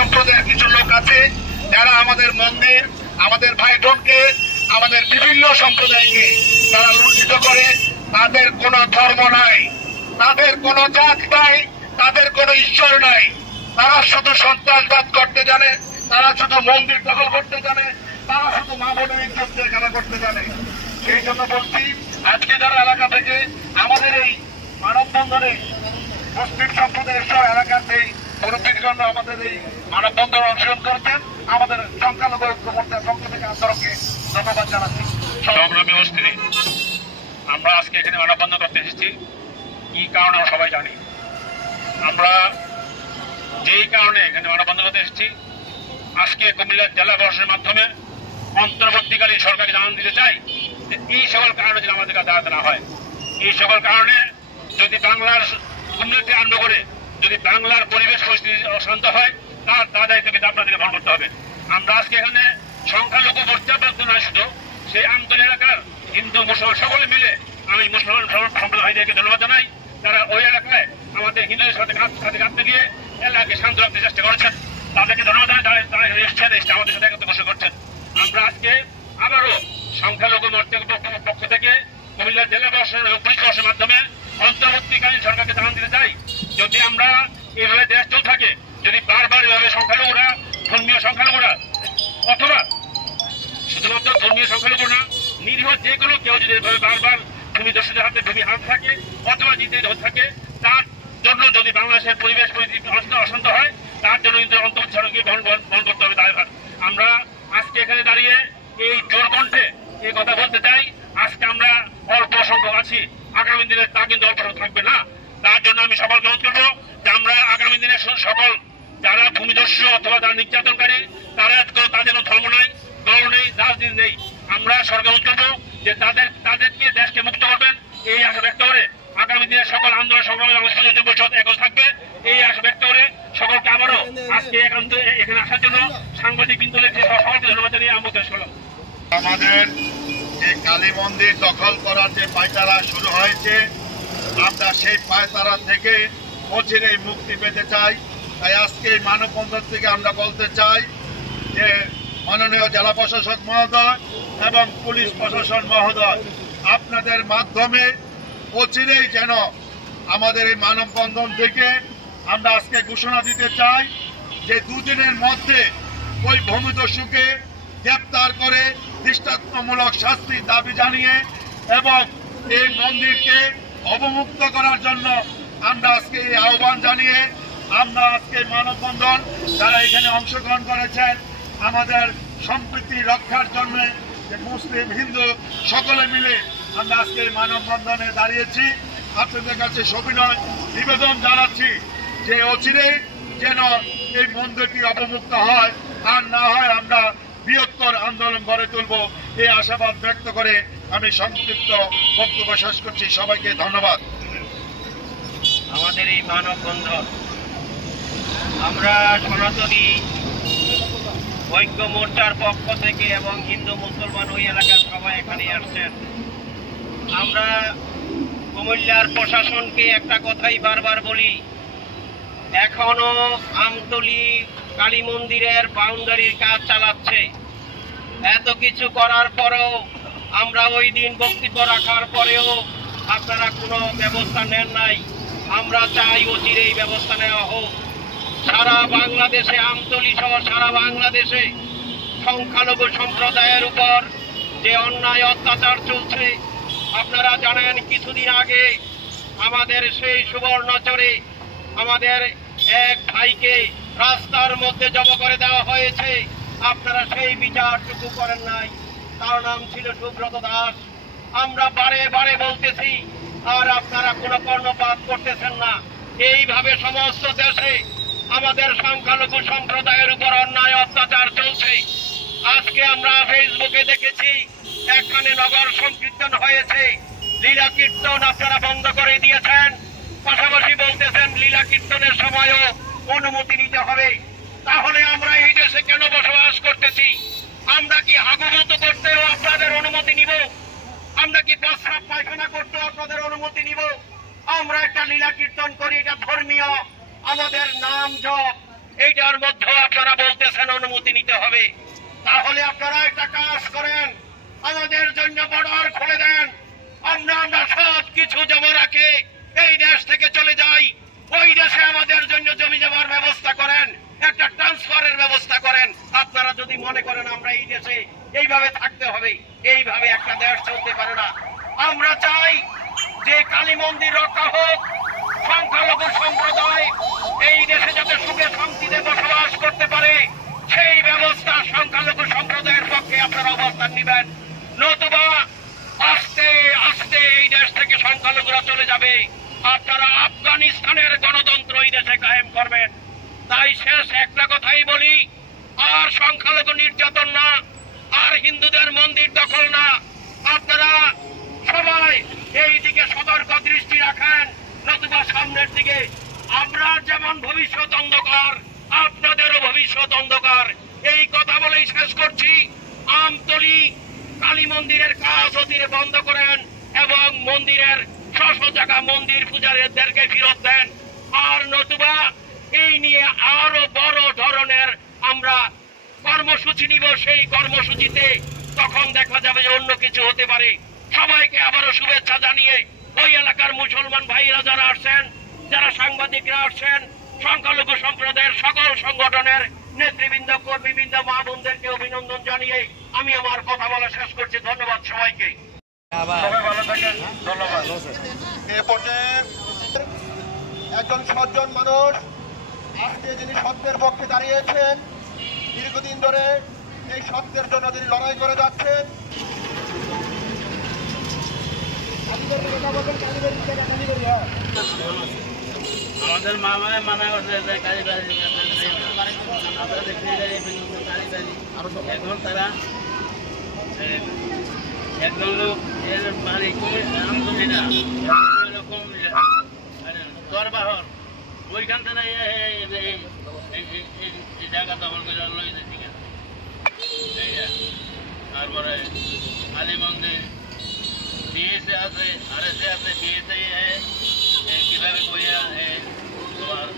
সম্প্রদায়ের কিছু লোক আছে যারা আমাদের মন্দির, আমাদের ভাই বোনকে, আমাদের বিভিন্ন সম্প্রদায়কে তারা লুণ্ঠিত করে। তাদের কোনো ধর্ম নাই, তাদের কোনো জাত নাই, তাদের কোনো ঈশ্বর নাই। তারা শুধু সন্ত্রাসবাদ করতে জানে, তারা শুধু মন্দির দখল করতে জানে, তারা শুধু মা বোনের ইজ্জতকে খেলা করতে জানে। সেই জন্য বলছি, আজকে যারা এলাকা থেকে আমাদের এই মানববন্ধনে মুসলিম সম্প্রদায়ের সব এলাকাতে মুরব্বীর জন্য আমাদের এই মানববন্ধনে অংশগ্রহণ করছেন, আমাদের সংখ্যালঘু ঐক্য মোর্চার পক্ষ থেকে আন্দোলনকে ধন্যবাদ জানাচ্ছি। সংগ্রামী উপস্থিতি, আমরা আজকে এখানে মানববন্ধন করতে এসেছি কি কারণে আমরা সবাই জানি। আমরা যেই কারণে এখানে মানববন্ধন করতে এসেছি, আজকে কুমিল্লা জেলা প্রশাসনের মাধ্যমে অন্তর্বর্তীকালীন সরকারকে জানান দিতে চাই যে এই সকল কারণে যদি আমাদের কাছে দাঁড়াতে না হয়, এই সকল কারণে যদি বাংলার উন্নতি আরম্ভ করে যদি বাংলার পরিবেশ পরিস্থিতি অশান্ত হয়, তার দায়িত্ব কিন্তু আপনাদেরকে বহন করতে হবে। আমরা আজকে এখানে সংখ্যালঘু মোর্চা বলতে নয়, শুধু সেই আন্তর্জাতিক এলাকার হিন্দু মুসলমান সকলে মিলে আমি মুসলমান সম্প্রদায়কে ধন্যবাদ জানাই, তারা ওই এলাকায় আমাদের হিন্দুদের সাথে কাঁদতে গিয়ে এলাকাকে শান্ত রাখতে চেষ্টা করেছেন। তাদেরকে ধন্যবাদ জানাই, তারা এসছেন, আমাদের সাথে একত্র বসে করছেন। আমরা আজকে আবারও সংখ্যালঘু মোর্চার পক্ষ থেকে কুমিল্লা জেলা প্রশাসন এবং পুলিশ প্রশাসনের মাধ্যমে অন্তর্বর্তীকালীন সরকারকে জানান দিতে চাই, যদি আমরা এইভাবে দেশ চলতে থাকে, যদি বারবার এভাবে সংখ্যালঘুরা, ধর্মীয় সংখ্যালঘুরা অথবা শুধুমাত্র ধর্মীয় সংখ্যালঘু না, নিরীহ যে কোনো কেউ যদি এভাবে বারবার ভূমিদস্যুদের হাতে ভূমি হাত থাকে অথবা নিতে থাকে, তার জন্য যদি বাংলাদেশের পরিবেশ পরিস্থিতি অশান্ত হয়, তার জন্য কিন্তু অন্তর্বর্তী সরকারকে বহন করতে হবে দায়ভার। আমরা আজকে এখানে দাঁড়িয়ে এই জোর কণ্ঠে এই কথা বলতে চাই, আজকে আমরা অল্প সংখ্যক আছি, আগামী দিনে তা কিন্তু অল্প থাকবে না। তার জন্য আমি সকলকে অনুরোধ করবো যে আমরা আগামী দিনে সকল যারা ভূমিদস্যু অথবা যারা নির্যাতনকারী, তারা তাদের ধর্ম নাই, দল নেই, রাজনীতি নেই, আমরা সরকার অনুরোধ করবো যে তাদেরকে দেশকে মুক্ত করবেন, এই আশা ব্যক্ত করে আগামী দিনে সকল আন্দোলন সংগ্রামে বাংলাদেশ পরিষদ একজ থাকবে, এই আশা ব্যক্ত করে সকলকে আবারও আজকে এখানে আসার জন্য সাংবাদিক বিন্দুদের সকলকে ধন্যবাদ জানিয়ে আমরা শেষ করলাম। আমাদের যে কালী মন্দির দখল করার যে পায়তারা শুরু হয়েছে, আমরা সেই পায়তারা থেকে অচিরেই মুক্তি পেতে চাই। তাই আজকে এই মানববন্ধন থেকে আমরা বলতে চাই যে মাননীয় জেলা প্রশাসক মহোদয় এবং পুলিশ প্রশাসন মহোদয়, আপনাদের মাধ্যমে অচিরেই যেন আমাদের এই মানববন্ধন থেকে আমরা আজকে ঘোষণা দিতে চাই যে দুদিনের মধ্যে ওই ভূমিদস্যুকে গ্রেপ্তার করে দৃষ্টান্তমূলক শাস্তির দাবি জানিয়ে এবং এই মন্দিরকে অবমুক্ত করার জন্য আমরা আজকে এই আহ্বান জানিয়ে আমরা আজকে মানববন্ধন যারা এখানে অংশগ্রহণ করেছেন, আমাদের সম্প্রীতি রক্ষার জন্য যে মুসলিম হিন্দু সকলে মিলে আমরা আজকে মানববন্ধনে দাঁড়িয়েছি। আপনাদের কাছে সবিনয় নিবেদন জানাচ্ছি যে অচিরেই যেন এই মন্দিরটি অবমুক্ত হয়, আর না হয় আমরা বৃহত্তর আন্দোলন গড়ে তুলব, এই আশাবাদ ব্যক্ত করে আমি সংক্ষিপ্ত বক্তব্য শেষ করছি। সবাইকে ধন্যবাদ। আমাদের এই মানববন্ধন আমরা সনাতনী ঐক্য মোর্চার পক্ষ থেকে এবং হিন্দু মুসলমান ওই এলাকার সবাই এখানে আসছেন। আমরা কুমিল্লার প্রশাসনকে একটা কথাই বারবার বলি, এখনো আমতলী কালী মন্দিরের বাউন্ডারির কাজ চালাচ্ছে। এত কিছু করার পরেও আমরা ওই দিন বক্তব্য রাখার পরেও আপনারা কোনো ব্যবস্থা নেন নাই। আমরা চাই অচিরেই ব্যবস্থা নেওয়া হোক। সারা বাংলাদেশে, আমতলী সহ সারা বাংলাদেশে সংখ্যালঘু সম্প্রদায়ের উপর যে অন্যায় অত্যাচার চলছে, আপনারা জানেন কিছুদিন আগে আমাদের সেই সুবর্ণচরে আমাদের এক ভাইকে রাস্তার মধ্যে জব করে দেওয়া হয়েছে। আপনারা সেই বিচারটুকু করেন নাই। তার নাম ছিল সুব্রত দাস। আমরা বারে বারে বলতেছি, আর আপনারা কোনো কর্ণপাত করতেছেন না। এইভাবে সমস্ত দেশে আমাদের সংখ্যালঘু সম্প্রদায়ের উপর অন্যায় অত্যাচার চলছে। আজকে আমরা ফেসবুকে দেখেছি এখানে নগর সংকীর্তন হয়েছে, লীলা কীর্তন আপনারা বন্ধ করে দিয়েছেন। পাশাপাশি বলতেছেন লীলা কীর্তনের সময়ও অনুমতি নিতে হবে। তাহলে আমরা এই দেশে কেন বসবাস করতেছি? আমরা কি হাগুমত করতেও আপনাদের অনুমতি নিব? আমরা কি প্রস্রাব পায়খানা করতেও আপনাদের অনুমতি নিব? আমরা একটা লীলা কীর্তন করি, এটা ধর্মীয়, আমাদের নাম জপ, এইটার মধ্যে অনুমতি নিতে হবে। তাহলে আপনারা একটা কাজ করেন, আমাদের জন্য বর্ডার খুলে দেন, আমরা সব কিছু জমা রাখে এই দেশ থেকে চলে যাই, ওই দেশে আমাদের জন্য জমি জমার ব্যবস্থা করেন, একটা ট্রান্সফারের ব্যবস্থা করেন। আপনারা যদি মনে করেন আমরা এই দেশে এইভাবে থাকতে হবে, এইভাবে একটা দেশ চলতে পারে না। আমরা চাই যে কালী মন্দির রক্ষা হোক, সংখ্যালঘু সম্প্রদায় এই দেশে যাতে সুখে শান্তিতে বসবাস করতে পারে সেই ব্যবস্থা সংখ্যালঘু সম্প্রদায়ের পক্ষে আপনারা অবস্থান নেবেন, নতুবা আস্তে আস্তে এই দেশ থেকে সংখ্যালঘুরা চলে যাবে, আপনারা আফগানিস্তানের গণতন্ত্র এই দেশে কায়েম করবেন। তাই শেষ একটা কথাই বলি, আর সংখ্যালঘু নির্যাতন না, আর হিন্দুদের মন্দির দখল না। আপনারা সবাই এই দিকে সতর্ক দৃষ্টি রাখেন, নতুবা সামনের দিকে আমরা যেমন ভবিষ্যৎ অন্ধকার, আপনাদেরও ভবিষ্যৎ অন্ধকার। এই কথা বলেই শেষ করছি। আমতলী কালী মন্দিরের কাজ অধীরে বন্ধ করেন এবং মন্দিরের ৬০০ টাকা মন্দির পূজারীদেরকে ফেরত দেন, আর নতুবা এই নিয়ে আরো বড় ধরনের আমরা কর্মসূচি নিব। সেই কর্মসূচিতে তখন দেখা যাবে যে অন্য কিছু হতে পারে। সবাইকে আবারও শুভেচ্ছা জানিয়ে ওই এলাকার মুসলমান ভাইরা যারা আসছেন, যারা সাংবাদিকরা আসছেন, সংখ্যালঘু সম্প্রদায়ের সকল সংগঠনের নেতৃবৃন্দ, কর্মীবৃন্দ, মা বোনদেরকে অভিনন্দন জানিয়ে আমি আমার কথা বলা শেষ করছি। ধন্যবাদ সবাইকে। সবাই ভালো থাকেন, ধন্যবাদ। এ পর্যায়ে একজন সজ্জন মানুষ আজকে যিনি সত্যের পক্ষে দাঁড়িয়েছেন, দীর্ঘদিন ধরে এই সত্যের জন্য যিনি লড়াই করে যাচ্ছেন, আমাদের মামায় মানা করছে যে এখন তারা একদম লোক এর মালিক আলহামদুলিল্লাহ এরকম দরবাহর ওইখান থেকে এই জায়গা দখল করে লইছে, ঠিক আছে। তারপরে কালী মন্দির বিএসএ আছে, আরএসএ আছে, বিএসএ কিভাবে কইয়া তোমার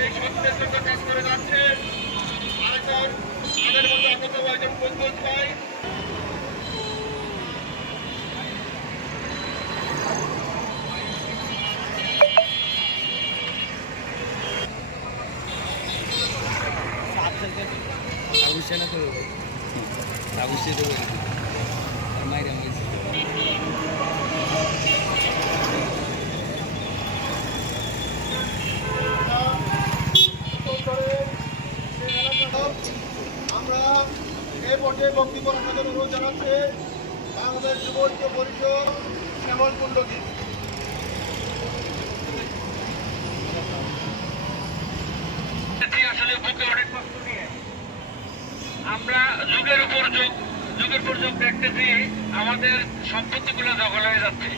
এই সত্যের জন্য কাজ করে যাচ্ছে। এখন আমাদের মধ্যে অন্তত একজন বন্ধু ভাই আমরা এই পর্যায়ে বক্তব্য রাখাদের অনুরোধ জানাচ্ছি বাংলাদেশ যুব ঐক্য পরিষদ শ্যামলপুর লোকে। আসলে বুকে অনেক কষ্ট নিয়ে আমরা যুগের পর যুগ দেখতেছি আমাদের সম্পত্তিগুলো দখল হয়ে যাচ্ছে।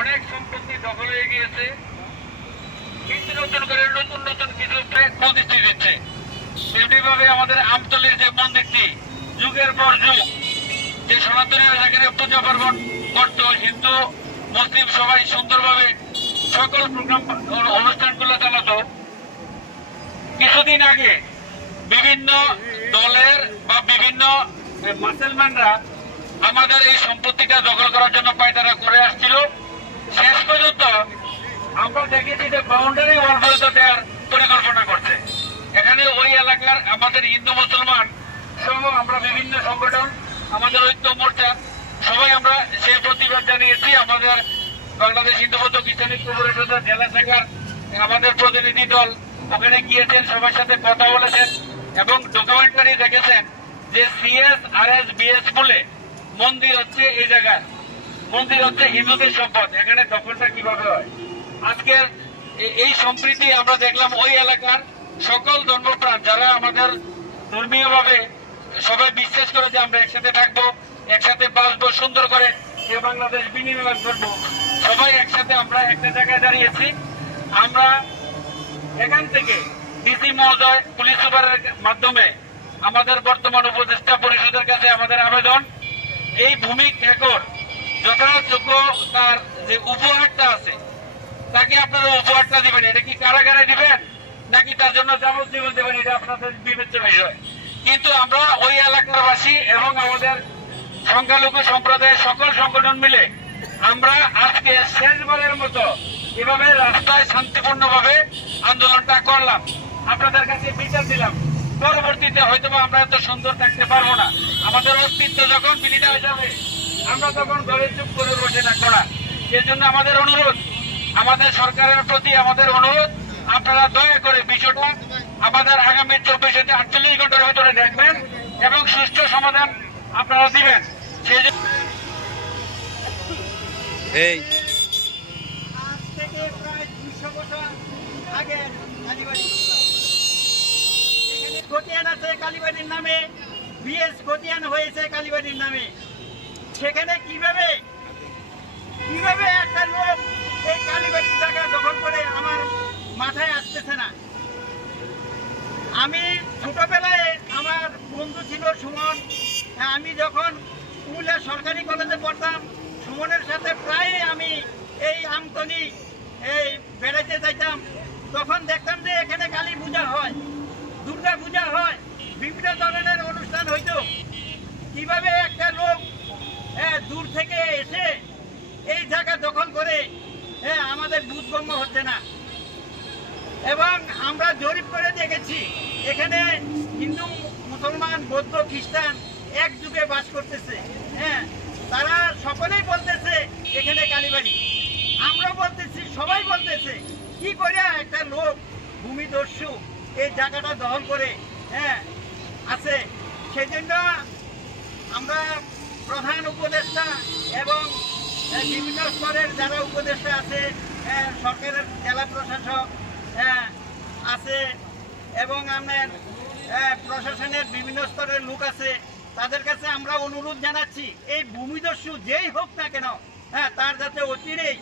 অনেক সম্পত্তি দখল হয়ে গিয়েছে, কিন্তু নতুন করে নতুন কিছু প্রতিষ্ঠি দিচ্ছে। তেমনিভাবে আমাদের আমতলীর যে মন্দিরটি যুগের পর যুগ যে সনাতনীরা সেখানে পূজা পার্বণ করতো, হিন্দু মুসলিম সবাই সুন্দরভাবে সকল প্রোগ্রাম অনুষ্ঠানগুলো চালাতো, কিছুদিন আগে বিভিন্ন দলের বা বিভিন্ন মুসলমানরা আমাদের এই সম্পত্তিটা দখল করার জন্য পায়তারা করে আসছিল। শেষ পর্যন্ত আমরা দেখেছি যে বাউন্ডারি ওয়াল পর্যন্ত দেওয়ার পরিকল্পনা করছে। এখানে ওই এলাকার আমাদের হিন্দু মুসলমান সহ আমরা বিভিন্ন সংগঠন, আমাদের ঐক্য মোর্চা সবাই আমরা সেই প্রতিবাদ জানিয়েছি। আমাদের বাংলাদেশ হিন্দু বৌদ্ধ খ্রিস্টান ঐক্য পরিষদের জেলা শাখার আমাদের প্রতিনিধি দল ওখানে গিয়েছেন, সবার সাথে কথা বলেছেন এবং ডকুমেন্টারি দেখেছেন যে CSRS BS বলে মন্দির হচ্ছে এই জায়গার মন্দির হচ্ছে হিন্দুদের সম্পদ, এখানে দখলটা কিভাবে হয়। আজকের এই সম্প্রীতি আমরা দেখলাম ওই এলাকার সকল ধর্মপ্রাণ যারা আমাদের ধর্মীয় ভাবে সবাই বিশ্বাস করে যে আমরা একসাথে থাকবো, একসাথে বাঁচবো, সুন্দর করে এ বাংলাদেশ বিনির্মাণ করবো, সবাই একসাথে আমরা একটা জায়গায় দাঁড়িয়েছি। আমরা এখান থেকে ডিসি মহোদয়, পুলিশ সুপারের মাধ্যমে আমাদের বর্তমান উপদেষ্টা পরিষদের কাছে আমাদের আবেদন, এই ভূমি একর যথাযোগ্য তার যে উপহারটা আছে তাকে আপনারা উপহারটা দিবেন। এটা কি কারাগারে দিবেন নাকি তার জন্য যাবজ্জীবন দেবেন, এটা আপনাদের বিবেচ্য বিষয়। কিন্তু আমরা ওই এলাকারবাসী এবং আমাদের সংখ্যালঘু সম্প্রদায়ের সকল সংগঠন মিলে আমরা আজকে শেষবারের মতো এভাবে রাস্তায় শান্তিপূর্ণভাবে আন্দোলনটা করলাম, আপনাদের কাছে বিচার দিলাম। পরবর্তীতে হয়তো আমরা এত সুন্দর থাকতে পারবো না, আমাদের অস্তিত্ব যখন বিলীন হয়ে যাবে আমরা তখন ঘরে চুপ করে বসে থাকবো না। এই জন্য আমাদের অনুরোধ, আমাদের সরকারের প্রতি আমাদের অনুরোধ, আপনারা দয়া করে বিষয়টা আমাদের আগামী 24 থেকে 48 ঘন্টার ভিতরে দেখবেন এবং সুষ্ঠু সমাধান আপনারা দিবেন। সেই আজ থেকে প্রায় 200 বছর আগে কালীবাড়ি, এখানে খতিয়ান আছে কালীবাড়ির নামে, বিএস খতিয়ান হয়েছে কালীবাড়ির নামে। সেখানে কিভাবে একটা লোক এই কালীবাড়ির জায়গা দখল করে আমার মাথায় আসতেছে না। আমি ছোটবেলায় আমার বন্ধু ছিল সুমন, আমি যখন স্কুলে সরকারি কলেজে পড়তাম সুমনের সাথে প্রায় আমি এই আমতলি এই বেড়াইতে যাইতাম। তখন দেখতাম যে এখানে কালী পূজা হয়, দুর্গা পূজা হয়, বিভিন্ন ধরনের অনুষ্ঠান হইতো। কিভাবে একটা লোক দূর থেকে এসে এই জায়গা দখল করে আমাদের বোধগম্য হচ্ছে না। এবং আমরা জরিপ করে দেখেছি এখানে হিন্দু, মুসলমান, বৌদ্ধ, খ্রিস্টান এক যুগে বাস করতেছে। তারা সকলেই বলতেছে এখানে কালীবাড়ি, আমরা বলতেছি, সবাই বলতেছে। কি করে একটা লোক ভূমিদস্যু এই জায়গাটা দখল করে আছে। সেজন্য আমরা প্রধান উপদেষ্টা এবং বিভিন্ন স্তরের যারা উপদেষ্টা আছে, সরকারের জেলা প্রশাসক আছে এবং আমাদের প্রশাসনের বিভিন্ন স্তরের লোক আছে, তাদের কাছে আমরা অনুরোধ জানাচ্ছি এই ভূমিদস্যু যেই হোক না কেন তার যাতে অচিরেই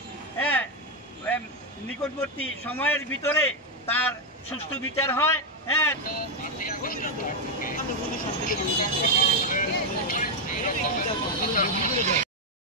নিকটবর্তী সময়ের ভিতরে তার সুষ্ঠু বিচার হয়।